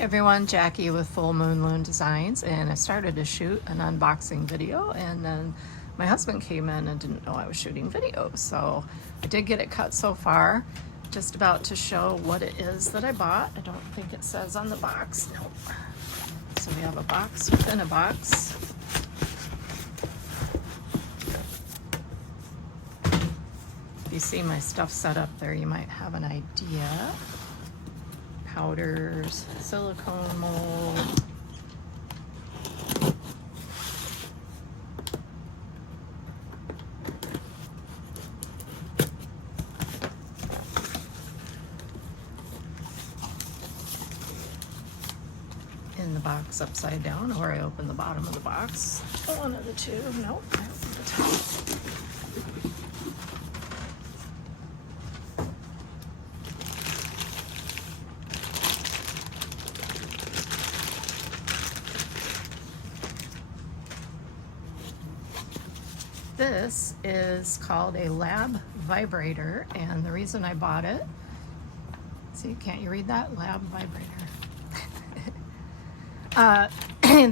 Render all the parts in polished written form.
everyone, Jackie with Full Moon Loon Designs, and I started to shoot an unboxing video, and then my husband came in and didn't know I was shooting video, so I did get it cut so far. Just about to show what it is that I bought. I don't think it says on the box. Nope. So we have a box within a box. If you see my stuff set up there, you might have an idea. Powders, silicone mold, in the box upside down, or I open the bottom of the box. One of the two. Nope, I opened the top. This is called a lab vibrator, and the reason I bought it, see, can't you read that? Lab vibrator.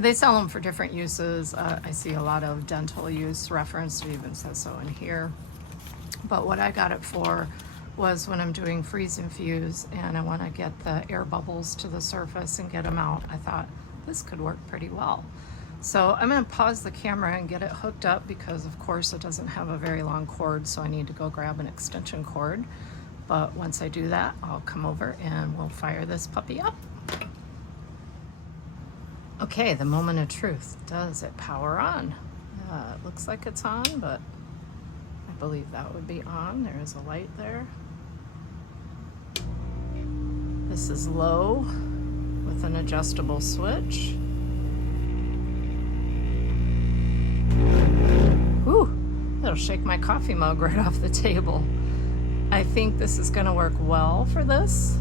They sell them for different uses. I see a lot of dental use referenced, it even says so in here. But what I got it for was when I'm doing freeze infuse and I want to get the air bubbles to the surface and get them out. I thought this could work pretty well. So I'm going to pause the camera and get it hooked up because of course it doesn't have a very long cord, so I need to go grab an extension cord. But once I do that, I'll come over and we'll fire this puppy up. Okay, the moment of truth. Does it power on? It looks like it's on, but I believe that would be on. There is a light there. This is low with an adjustable switch. It'll shake my coffee mug right off the table. I think this is going to work well for this,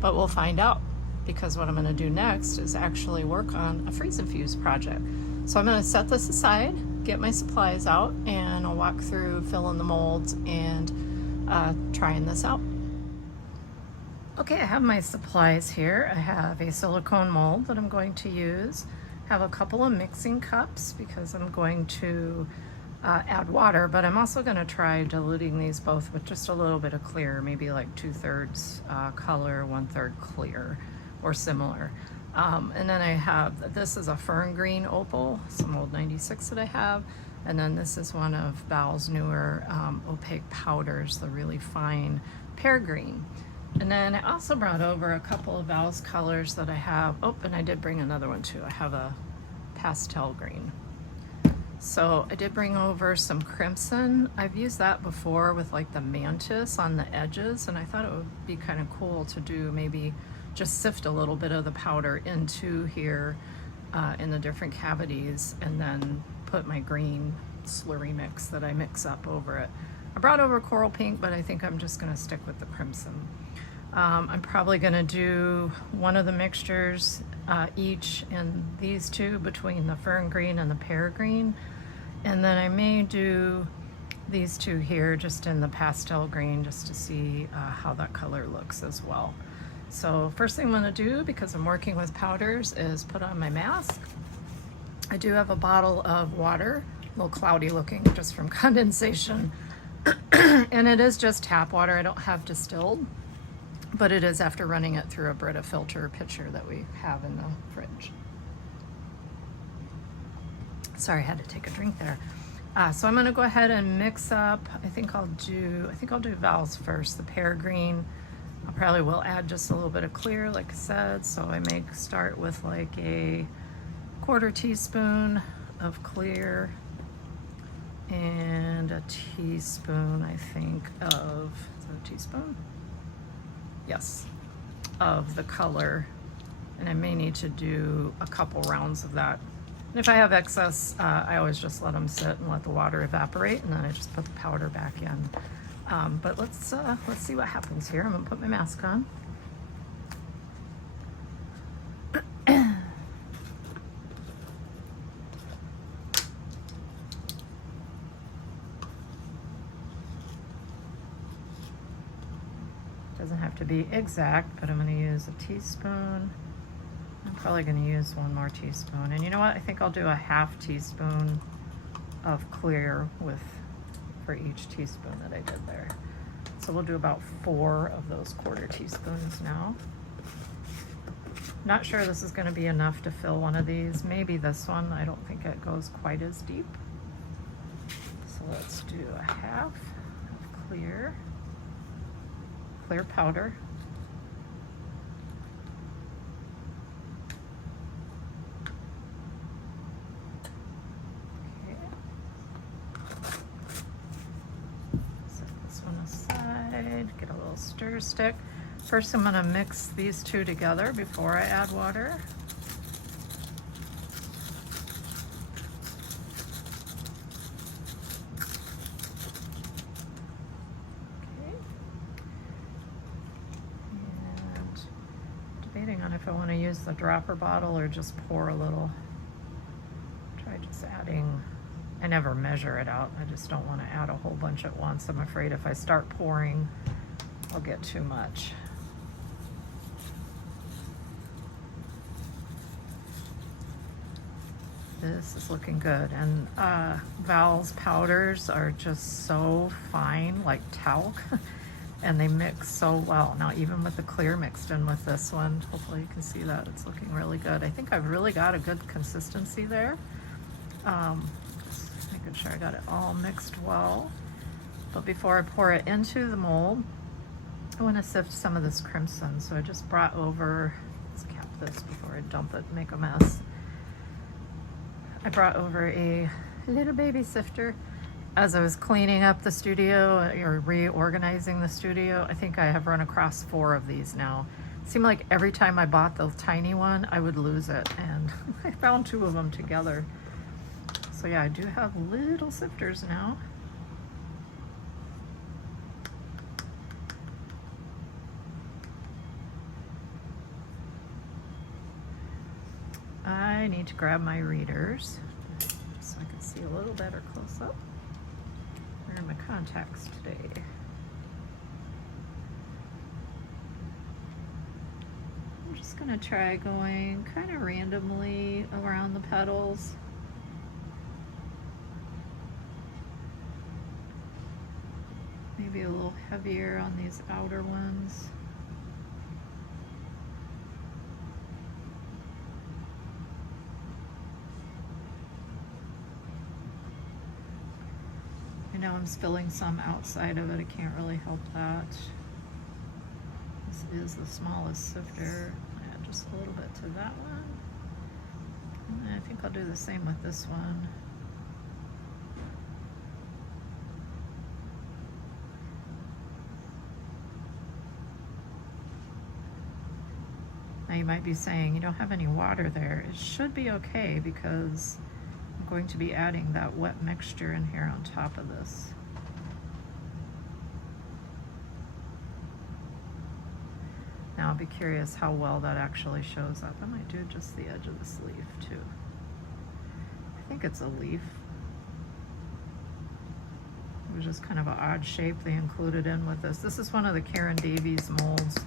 but we'll find out, because what I'm going to do next is actually work on a freeze infuse project. So I'm going to set this aside, get my supplies out, and I'll walk through filling the molds and trying this out. Okay, I have my supplies here. I have a silicone mold that I'm going to use. Have a couple of mixing cups because I'm going to add water, but I'm also going to try diluting these both with just a little bit of clear, maybe like 2/3 color, 1/3 clear or similar. And then I have, this is a fern green opal, some old 96 that I have, and then this is one of Val's newer opaque powders, the really fine pear green. And then I also brought over a couple of Val's colors that I have. Oh, and I did bring another one too. I have a pastel green. So I did bring over some crimson. I've used that before with like the mantis on the edges, and I thought it would be kind of cool to do maybe just sift a little bit of the powder into here in the different cavities, and then put my green slurry mix that I mix up over it. I brought over coral pink, but I think I'm just going to stick with the crimson. I'm probably going to do one of the mixtures each in these two, between the fern green and the pear green, and then I may do these two here just in the pastel green, just to see how that color looks as well. So first thing I'm going to do, because I'm working with powders, is put on my mask. I do have a bottle of water, a little cloudy looking just from condensation. And it is just tap water. I don't have distilled, but it is after running it through a Brita filter pitcher that we have in the fridge. Sorry, I had to take a drink there. So I'm going to go ahead and mix up. I think I'll do Val's first, the pear green. I probably will add just a little bit of clear, like I said. So I may start with like a 1/4 teaspoon of clear and a teaspoon, I think, of, is that a teaspoon? Yes, of the color. And I may need to do a couple rounds of that. And if I have excess, I always just let them sit and let the water evaporate, and then I just put the powder back in. But let's see what happens here. I'm gonna put my mask on. Doesn't have to be exact, but I'm going to use a teaspoon. I'm probably going to use one more teaspoon. And you know what? I think I'll do a half teaspoon of clear for each teaspoon that I did there. So we'll do about 4 of those 1/4 teaspoons now. Not sure this is going to be enough to fill one of these. Maybe this one. I don't think it goes quite as deep. So let's do a half of clear powder. Okay. Set this one aside, get a little stir stick. First I'm going to mix these two together before I add water. Debating on if I want to use the dropper bottle or just pour a little. Try just adding. I never measure it out. I just don't want to add a whole bunch at once. I'm afraid if I start pouring, I'll get too much. This is looking good. And Val's powders are just so fine, like talc. And they mix so well. Now even with the clear mixed in with this one, hopefully you can see that it's looking really good. I think I've really got a good consistency there. Just making sure I got it all mixed well. But before I pour it into the mold, I want to sift some of this crimson. So I just brought over, let's cap this before I dump it and make a mess. I brought over a little baby sifter. As I was cleaning up the studio or reorganizing the studio, I think I have run across 4 of these now. It seemed like every time I bought the tiny one, I would lose it, and I found 2 of them together. So yeah, I do have little sifters now. I need to grab my readers so I can see a little better close up. Where are my contacts today? I'm just going to try going kind of randomly around the petals. Maybe a little heavier on these outer ones. I know I'm spilling some outside of it. I can't really help that. This is the smallest sifter. Add just a little bit to that one. And I think I'll do the same with this one. Now you might be saying, you don't have any water there. It should be okay because I'm going to be adding that wet mixture in here on top of this. Now I'll be curious how well that actually shows up. I might do just the edge of this leaf too. I think it's a leaf. It was just kind of an odd shape they included in with this. This is one of the Karen Davies molds.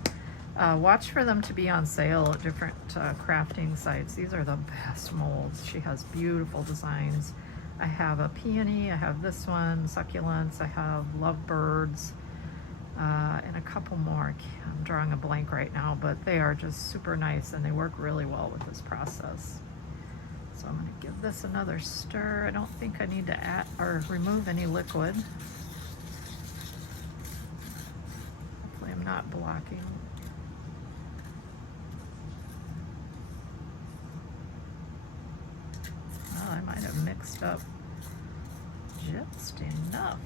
Watch for them to be on sale at different crafting sites. These are the best molds. She has beautiful designs. I have a peony, I have this one, succulents, I have lovebirds, and a couple more. I'm drawing a blank right now, but they are just super nice and they work really well with this process. So I'm going to give this another stir. I don't think I need to add or remove any liquid. Hopefully I'm not blocking. Well, I might have mixed up just enough.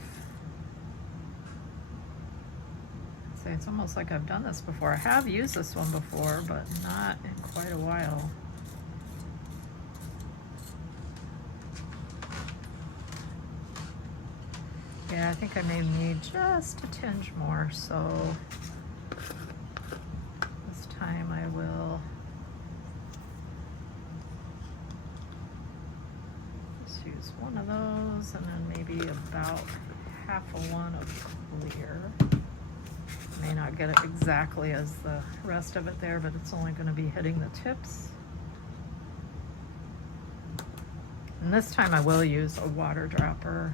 I'd say it's almost like I've done this before. I have used this one before, but not in quite a while. Yeah, I think I may need just a tinge more, so this time I will just use one of those and then maybe about half a one of clear. May not not get it exactly as the rest of it there, but it's only going to be hitting the tips. And this time I will use a water dropper.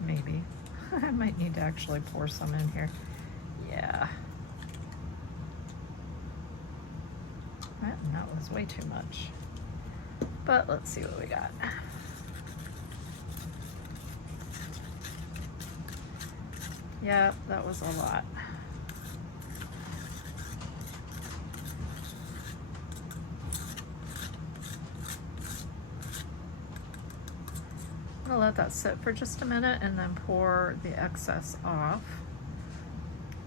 Maybe. I might need to actually pour some in here. Yeah. That was way too much. But let's see what we got. Yeah, that was a lot. I'm gonna let that sit for just a minute and then pour the excess off.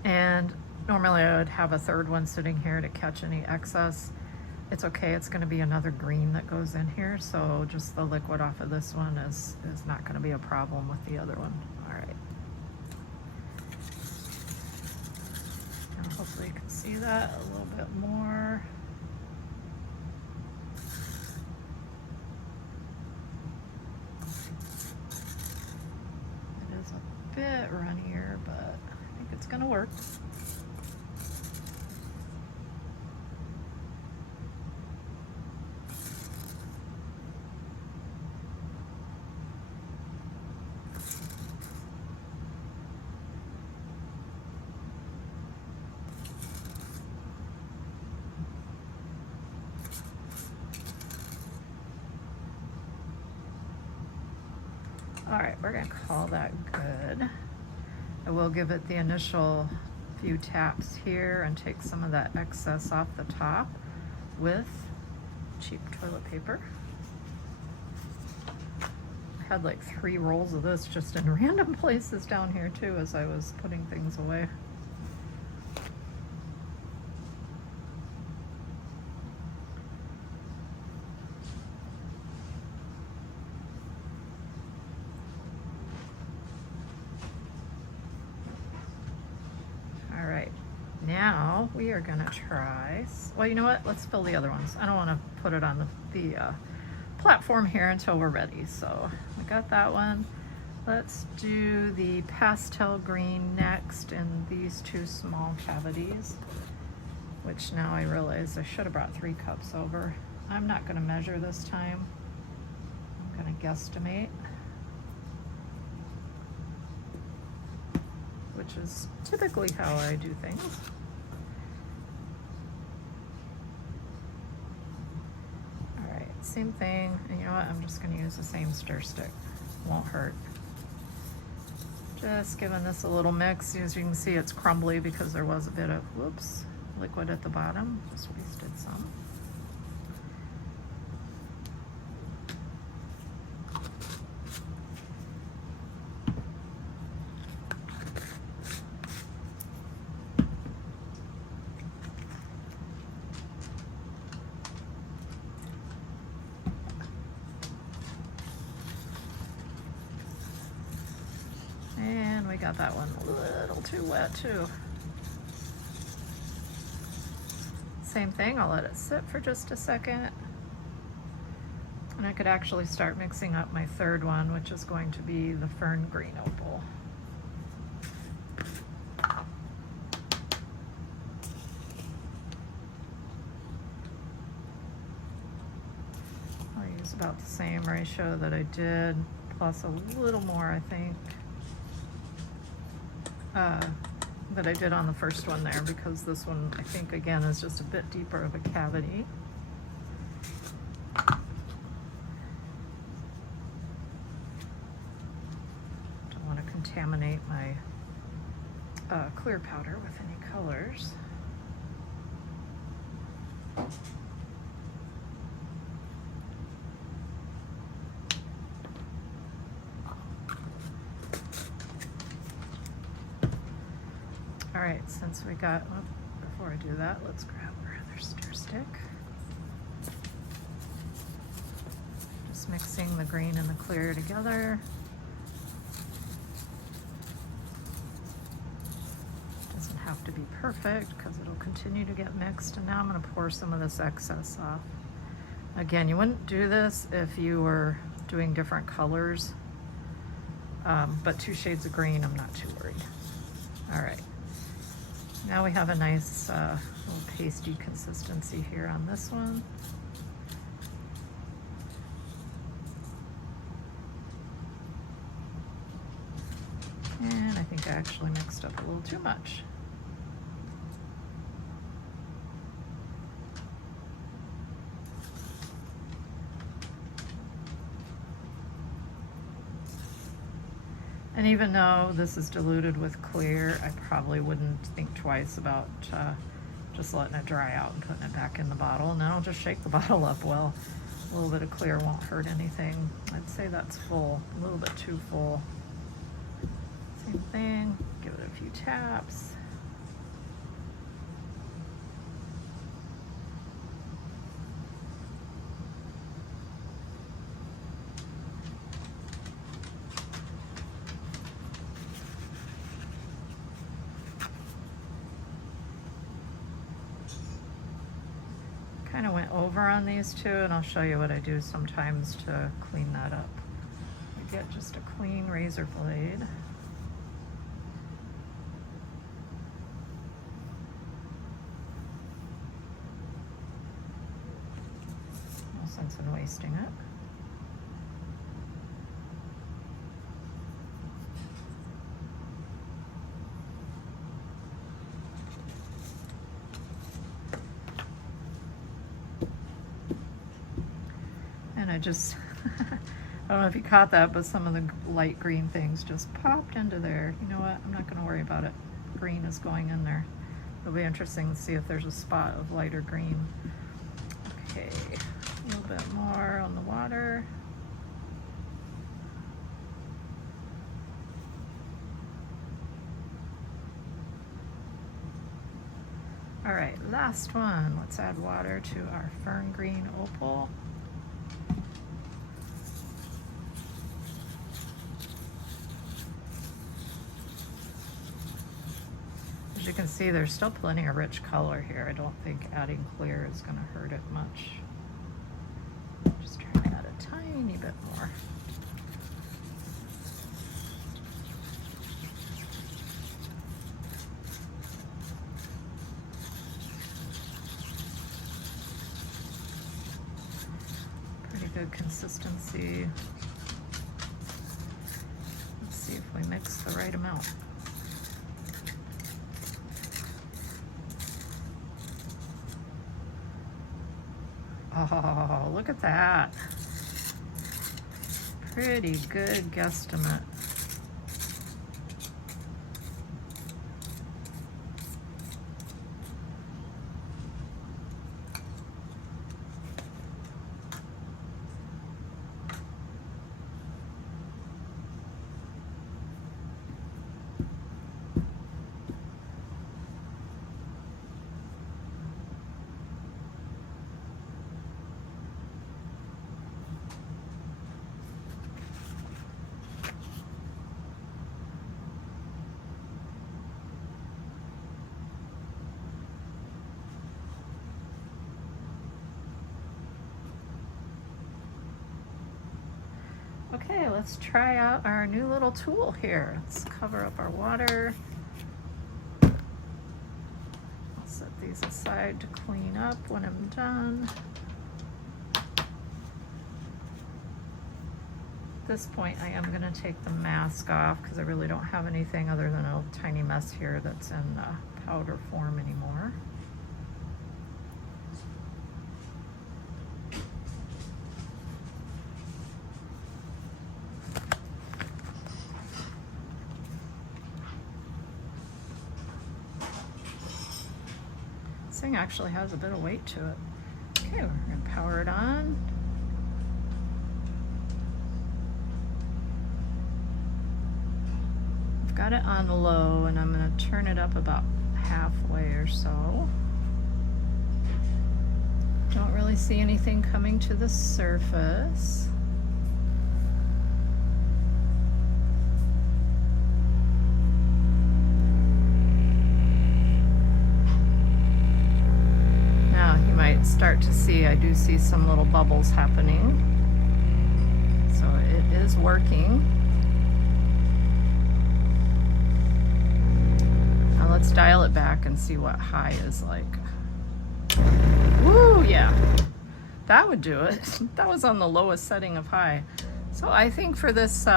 And normally I would have a third one sitting here to catch any excess. It's okay, it's gonna be another green that goes in here, so just the liquid off of this one is not gonna be a problem with the other one. All right. And hopefully you can see that a little bit more. It is a bit runnier, but I think it's gonna work. All right, we're gonna call that good. I will give it the initial few taps here and take some of that excess off the top with cheap toilet paper. I had like 3 rolls of this just in random places down here too as I was putting things away. Now we are gonna try, well, you know what, let's fill the other ones. I don't want to put it on the platform here until we're ready. So I got that one. Let's do the pastel green next in these 2 small cavities, which now I realize I should have brought 3 cups over. I'm not gonna measure this time. I'm gonna guesstimate, which is typically how I do things. All right, same thing. And you know what? I'm just going to use the same stir stick. Won't hurt. Just giving this a little mix. As you can see, it's crumbly because there was a bit of, whoops, liquid at the bottom. Just wasted some. And we got that one a little too wet too. Same thing, I'll let it sit for just a second. And I could actually start mixing up my third one, which is going to be the fern green opal. I'll use about the same ratio that I did, plus a little more, I think. That I did on the first one there, because this one I think again is just a bit deeper of a cavity. Don't want to contaminate my clear powder with any colors. All right, since we got, well, before I do that, let's grab our other stir stick. Just mixing the green and the clear together. Doesn't have have to be perfect because it'll continue to get mixed. And now I'm going to pour some of this excess off. Again, you wouldn't do this if you were doing different colors, but 2 shades of green, I'm not too worried. All right, now we have a nice little pasty consistency here on this one. And I think I actually mixed up a little too much. And even though this is diluted with clear, I probably wouldn't think twice about just letting it dry out and putting it back in the bottle. And then I'll just shake the bottle up well. A little bit of clear won't hurt anything. I'd say that's full, a little bit too full. Same thing, give it a few taps. Kind of went over on these two, and I'll show you what I do sometimes to clean that up. I get just a clean razor blade. No sense in wasting it. I just, I don't know if you caught that, but some of the light green things just popped into there. You know what? I'm not going to worry about it. Green is going in there. It'll be interesting to see if there's a spot of lighter green. Okay, a little bit more on the water. All right, last one. Let's add water to our fern green opal. As you can see, there's still plenty of rich color here. I don't think adding clear is going to hurt it much. Just try to add a tiny bit more. Pretty good consistency. Let's see if we mix the right amount. Oh, look at that. Pretty good guesstimate. Okay, let's try out our new little tool here. Let's cover up our water. I'll set these aside to clean up when I'm done. At this point, I am going to take the mask off because I really don't have anything other than a tiny mess here that's in powder form anymore. This thing actually has a bit of weight to it. Okay, we're going to power it on. I've got it on low and I'm going to turn it up about halfway or so. Don't really see anything coming to the surface. might start to see, I do see some little bubbles happening. So it is working. Now let's dial it back and see what high is like. Woo, yeah. That would do it. That was on the lowest setting of high. So I think for this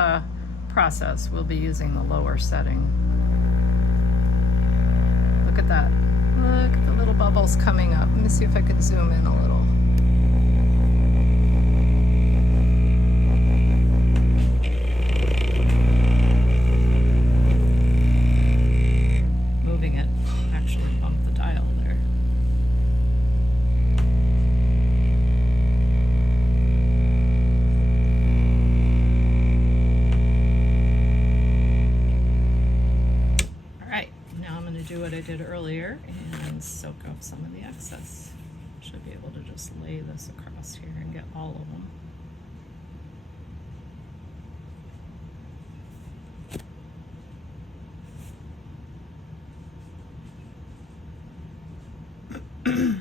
process, we'll be using the lower setting. Look at that. Look at the little bubbles coming up. Let me see if I can zoom in a little. Moving it actually bumped the dial there. Do what I did earlier and soak up some of the excess. Should be able to just lay this across here and get all of them.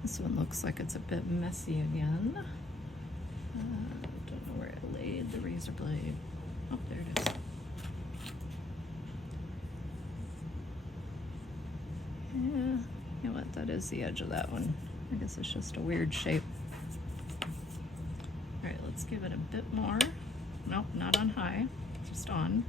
This one looks like it's a bit messy again. Don't know where I laid the razor blade. Oh, there it is. Yeah, you know what, that is the edge of that one. I guess it's just a weird shape. All right, let's give it a bit more. Nope, not on high, just on.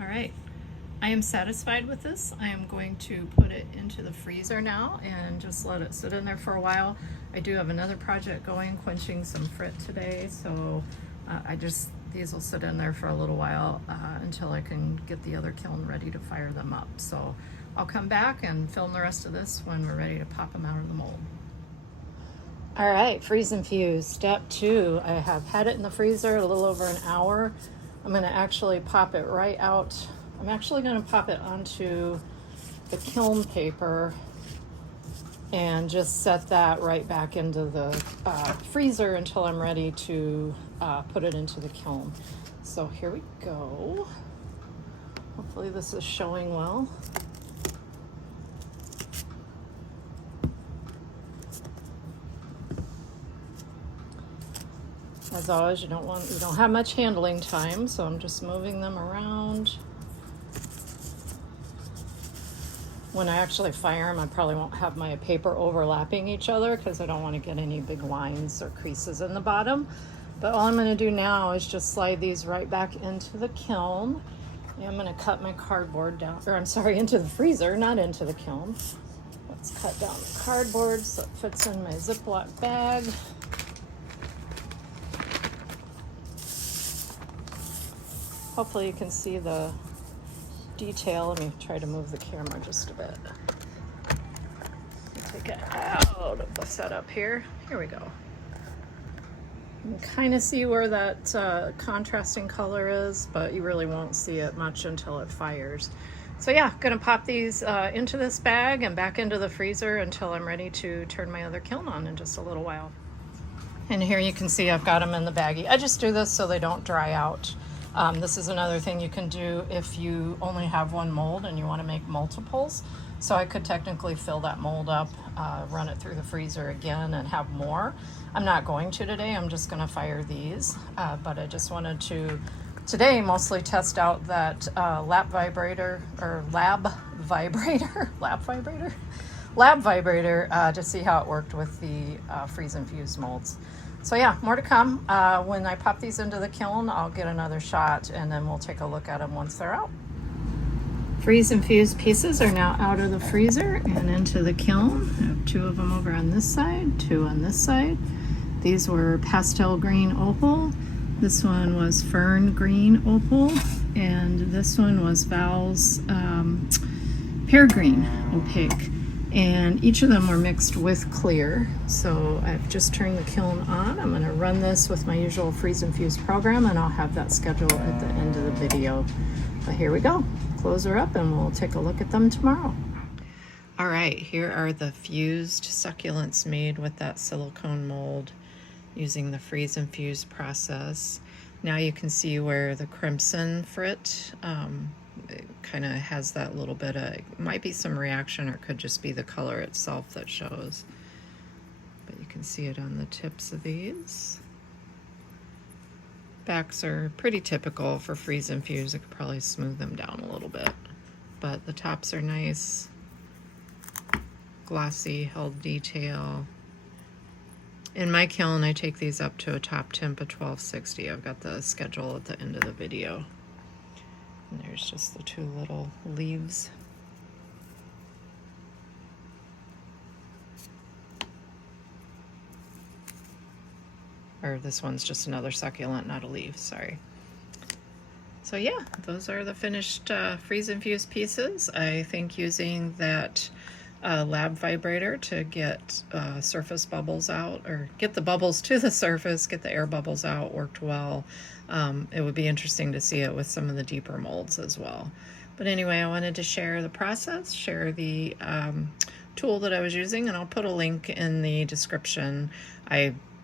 All right, I am satisfied with this. I am going to put it into the freezer now and just let it sit in there for a while. I do have another project going, quenching some frit today, so these will sit in there for a little while until I can get the other kiln ready to fire them up. So I'll come back and film the rest of this when we're ready to pop them out of the mold. All right, freeze and fuse. Step 2, I have had it in the freezer a little over an hour. I'm going to actually pop it right out. I'm actually going to pop it onto the kiln paper and just set that right back into the freezer until I'm ready to put it into the kiln. So here we go. Hopefully this is showing well. As always, you don't have much handling time, so I'm just moving them around. When I actually fire them, I probably won't have my paper overlapping each other because I don't want to get any big lines or creases in the bottom. But all I'm going to do now is just slide these right back into the kiln. And I'm going to cut my cardboard down, or I'm sorry, into the freezer, not into the kiln. Let's cut down the cardboard so it fits in my Ziploc bag. Hopefully you can see the detail. Let me try to move the camera just a bit. Take it out of the setup here. Here we go. You can kind of see where that contrasting color is, but you really won't see it much until it fires. So yeah, gonna pop these into this bag and back into the freezer until I'm ready to turn my other kiln on in just a little while. And here you can see I've got them in the baggie. I just do this so they don't dry out. This is another thing you can do if you only have one mold and you want to make multiples. So I could technically fill that mold up, run it through the freezer again and have more. I'm not going to today, I'm just going to fire these, but I just wanted to today mostly test out that lap vibrator, lab vibrator to see how it worked with the freeze and fuse molds. So yeah, more to come. When I pop these into the kiln, I'll get another shot and then we'll take a look at them once they're out. Freeze and fuse pieces are now out of the freezer and into the kiln. I have 2 of them over on this side, 2 on this side. These were pastel green opal. This one was fern green opal. And this one was Val's pear green opaque. And each of them were mixed with clear. So I've just turned the kiln on. I'm gonna run this with my usual freeze and fuse program, and I'll have that scheduled at the end of the video. But here we go. Close her up and we'll take a look at them tomorrow. All right, here are the fused succulents made with that silicone mold using the freeze and fuse process. Now you can see where the crimson frit it kind of has that little bit of, it might be some reaction or it could just be the color itself that shows. But you can see it on the tips of these. Backs are pretty typical for freeze and fuse. I could probably smooth them down a little bit. But the tops are nice, glossy, held detail. In my kiln, I take these up to a top temp of 1260. I've got the schedule at the end of the video. And there's just the 2 little leaves. Or this one's just another succulent, not a leaf, sorry. So yeah, those are the finished freeze and fuse pieces. I think using that lab vibrator to get surface bubbles out, or get the bubbles to the surface, get the air bubbles out, worked well. It would be interesting to see it with some of the deeper molds as well. But anyway, I wanted to share the process, share the tool that I was using, and I'll put a link in the description.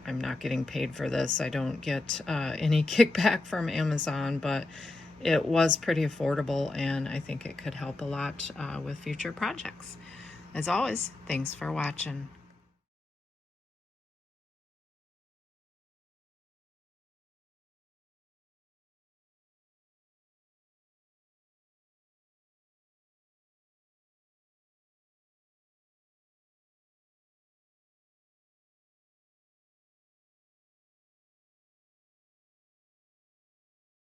I'm not getting paid for this. I don't get any kickback from Amazon, but it was pretty affordable, and I think it could help a lot with future projects. As always, thanks for watching.